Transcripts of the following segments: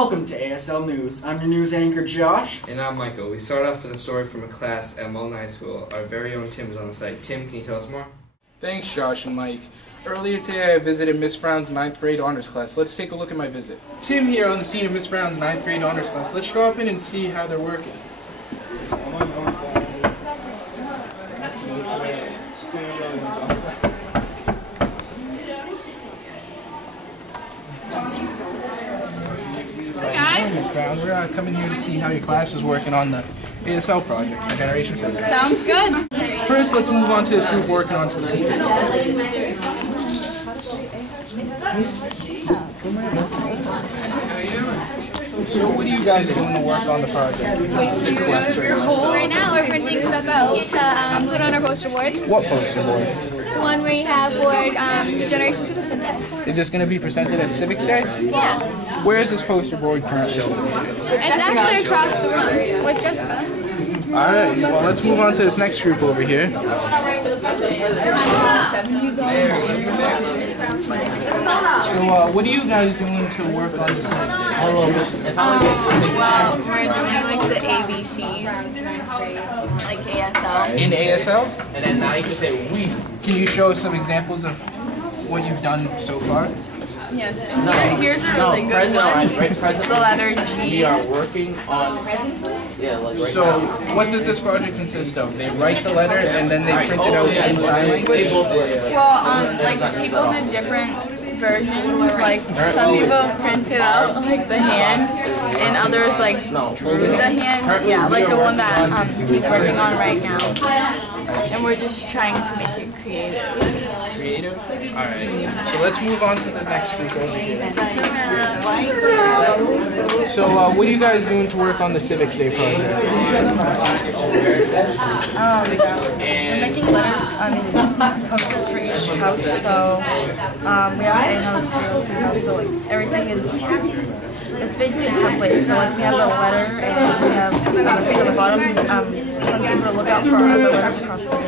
Welcome to ASL News. I'm your news anchor, Josh. And I'm Michael. We start off with a story from a class at Malden High School. Our very own Tim is on the site. Tim, can you tell us more? Thanks, Josh and Mike. Earlier today, I visited Miss Brown's 9th grade honors class. Let's take a look at my visit. Tim here on the scene of Miss Brown's 9th grade honors class. Let's drop in and see how they're working. Miss Brown, we're coming here to see how your class is working on the ASL project, the Generation System. Sounds good. First, let's move on to this group working on the computer. So what are you guys doing to work on the project? Right now we're printing stuff out to put on our poster board. What poster board? The one we have for Generation Citizen Day. Is this going to be presented at Civics Day? Yeah. Where is this poster board currently? It's actually across the room with Jessica. Alright, well let's move on to this next group over here. So what are you guys doing to work on this next day? Well, we're doing like the ABCs, like ASL. In ASL? And then now you can say we. Can you show us some examples of what you've done so far? Yes. Here's a really good one. The letter G. We are working on. Yeah, like right So, now. what does this project consist of? They write the letter and then they print it out in sign language? Well, like people did different versions. Like some people printed out like the hand, and others like drew the hand. Yeah, like the one that he's working on right now. And we're just trying to make it creative. Creative? Alright. So let's move on to the next group over here. So what are you guys doing to work on the Civics Day project? We're making letters, posters for each house, so we have A house, B house, C house, so like everything is, it's basically a template, so like we have a letter and we have a message on the bottom, I'm able to look out for other letters across the school.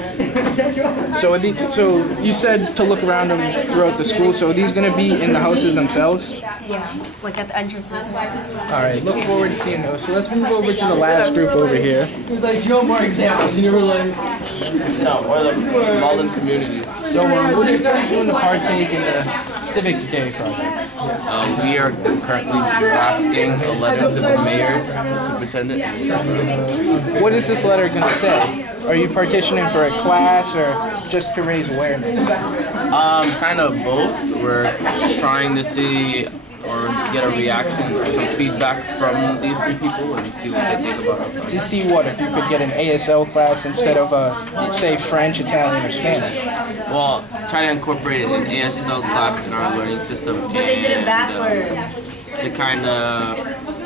So you said to look around them throughout the school, so are these going to be in the houses themselves? Yeah, like at the entrances. Alright, look forward to seeing those. So let's move over to the last group over here. Like, show more examples, and you were like. No, or the Malden community. So what are you guys doing to partake in the Civics Day project? We are currently drafting a letter to the mayor, the superintendent. What is this letter going to say? Are you partitioning for a class or just to raise awareness? Kind of both. We're trying to see or get a reaction or some feedback from these three people and see what they think about our project. To see what, if you could get an ASL class instead of say, French, Italian, or Spanish? Well, try to incorporate an ASL class in our learning system. But they did it backwards. To kind of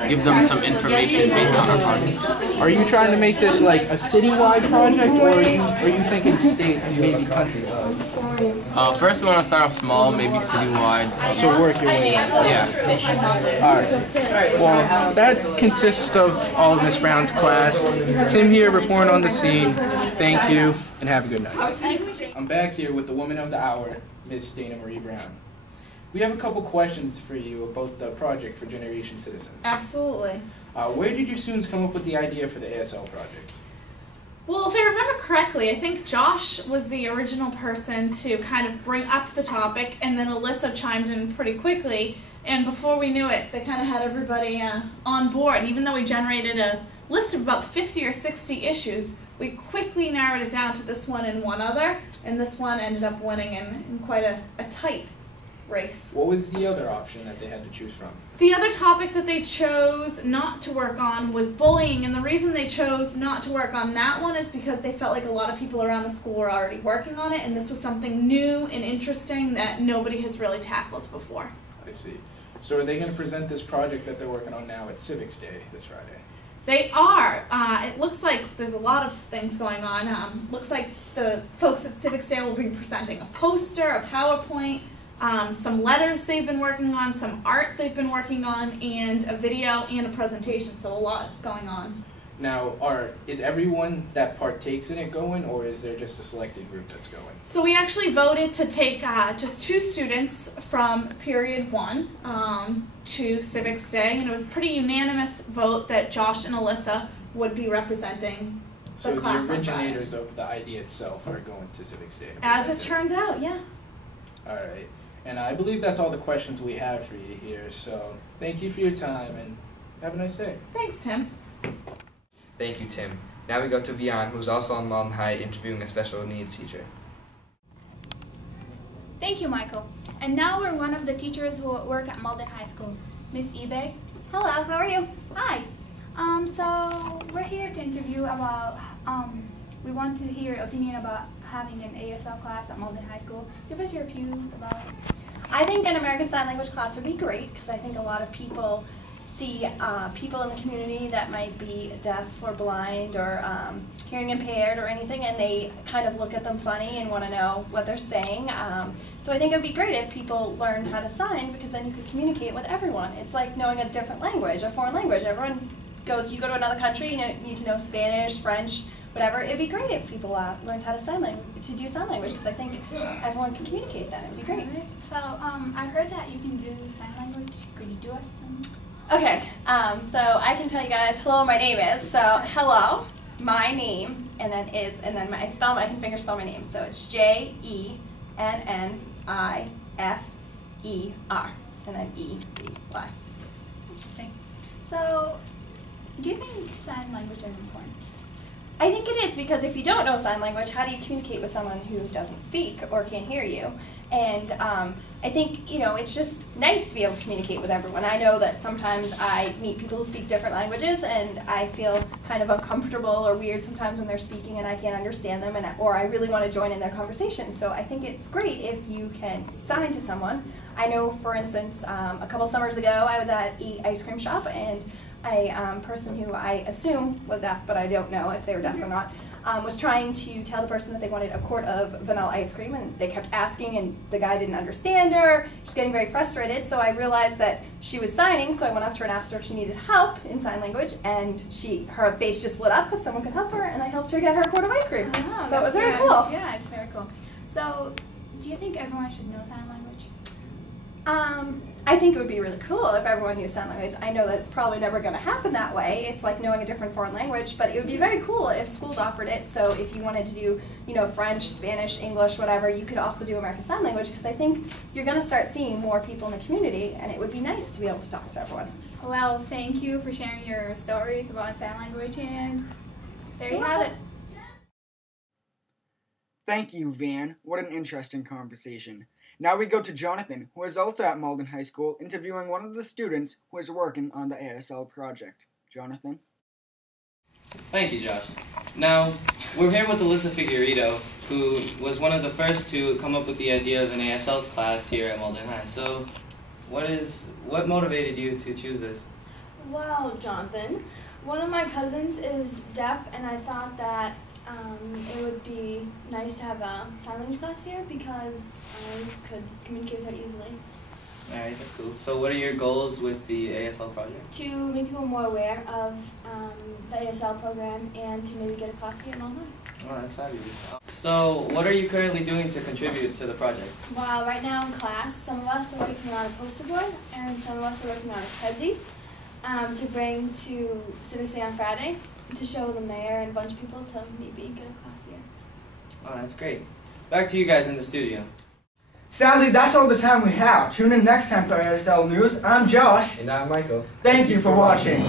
give them some information based on our project. Are you trying to make this like a citywide project, or are you thinking state and maybe countrywide? First we want to start off small, maybe citywide. So work your way up. Yeah. Alright. Well, that consists of all of Miss Brown's class. Tim here reporting on the scene. Thank you, and have a good night. I'm back here with the woman of the hour, Miss Dana Marie Brown. We have a couple questions for you about the project for Generation Citizens. Absolutely. Where did your students come up with the idea for the ASL project? Well, if I remember correctly, I think Josh was the original person to kind of bring up the topic, and then Alyssa chimed in pretty quickly, and before we knew it, they kind of had everybody on board. Even though we generated a list of about 50 or 60 issues, we quickly narrowed it down to this one and one other, and this one ended up winning in quite a tight race. What was the other option that they had to choose from? The other topic that they chose not to work on was bullying, and the reason they chose not to work on that one is because they felt like a lot of people around the school were already working on it, and this was something new and interesting that nobody has really tackled before. I see. So are they going to present this project that they're working on now at Civics Day this Friday? They are. It looks like there's a lot of things going on. Looks like the folks at Civics Day will be presenting a poster, a PowerPoint, some letters they've been working on, some art they've been working on, and a video and a presentation, so a lot's going on. Now, is everyone that partakes in it going, or is there just a selected group that's going? So we actually voted to take just 2 students from period 1 to Civics Day, and it was a pretty unanimous vote that Josh and Alyssa would be representing the class on Friday. So the originators of the idea itself are going to Civics Day. As it turned out, yeah. All right. And I believe that's all the questions we have for you here. So thank you for your time and have a nice day. Thanks, Tim. Thank you, Tim. Now we go to Vian, who's also on Malden High interviewing a special needs teacher. Thank you, Michael. And now we're one of the teachers who work at Malden High School. Miss Ibe. Hello, how are you? Hi. So we're here to interview about, we want to hear your opinion about having an ASL class at Malden High School. Give us your views about it. I think an American Sign Language class would be great because I think a lot of people see people in the community that might be deaf or blind or hearing impaired or anything, and they kind of look at them funny and want to know what they're saying. So I think it would be great if people learned how to sign, because then you could communicate with everyone. It's like knowing a different language, a foreign language. Everyone goes, you go to another country, you need to know Spanish, French, whatever. It'd be great if people learned how to do sign language, because I think everyone can communicate then. It'd be great. So I heard that you can do sign language. Could you do us some? Okay, so I can tell you guys, hello, my name is. So hello, my name, and then is, and then I can finger spell my name. So it's Jenniffer, and then E-B-Y. Interesting. So do you think sign language is important? I think it is, because if you don't know sign language, how do you communicate with someone who doesn't speak or can't hear you? And I think, it's just nice to be able to communicate with everyone. I know that sometimes I meet people who speak different languages, and I feel kind of uncomfortable or weird sometimes when they're speaking and I can't understand them, or I really want to join in their conversation. So I think it's great if you can sign to someone. I know, for instance, a couple summers ago, I was at an ice cream shop, and a person who I assume was deaf, but I don't know if they were deaf or not, was trying to tell the person that they wanted a quart of vanilla ice cream, and they kept asking, and the guy didn't understand her. She was getting very frustrated, so I realized that she was signing, so I went up to her and asked her if she needed help in sign language, and her face just lit up because someone could help her, and I helped her get her quart of ice cream. Oh, so it was very good. cool. Yeah, it's very cool. So do you think everyone should know sign language? I think it would be really cool if everyone knew sign language. I know that it's probably never going to happen that way. It's like knowing a different foreign language, but it would be very cool if schools offered it. So if you wanted to do, French, Spanish, English, whatever, you could also do American Sign Language, because I think you're going to start seeing more people in the community, and it would be nice to be able to talk to everyone. Well, thank you for sharing your stories about sign language, and there you have it. Thank you, Van. What an interesting conversation. Now we go to Jonathan, who is also at Malden High School, interviewing one of the students who is working on the ASL project. Jonathan? Thank you, Josh. Now, we're here with Alyssa Figueredo, who was one of the first to come up with the idea of an ASL class here at Malden High. So, what motivated you to choose this? Well, Jonathan, one of my cousins is deaf, and I thought that it would be nice to have a sign language class here because I could communicate with her easily. Alright, that's cool. So what are your goals with the ASL project? To make people more aware of the ASL program and to maybe get a class here in Malden. Oh, that's fabulous. So what are you currently doing to contribute to the project? Well, right now in class, some of us are working on a poster board and some of us are working on a Prezi to bring to Civics Day on Friday, to show the mayor and a bunch of people to maybe get a class here. Oh, that's great. Back to you guys in the studio. Sadly, that's all the time we have. Tune in next time for ASL News. I'm Josh. And I'm Michael. Thank you for watching.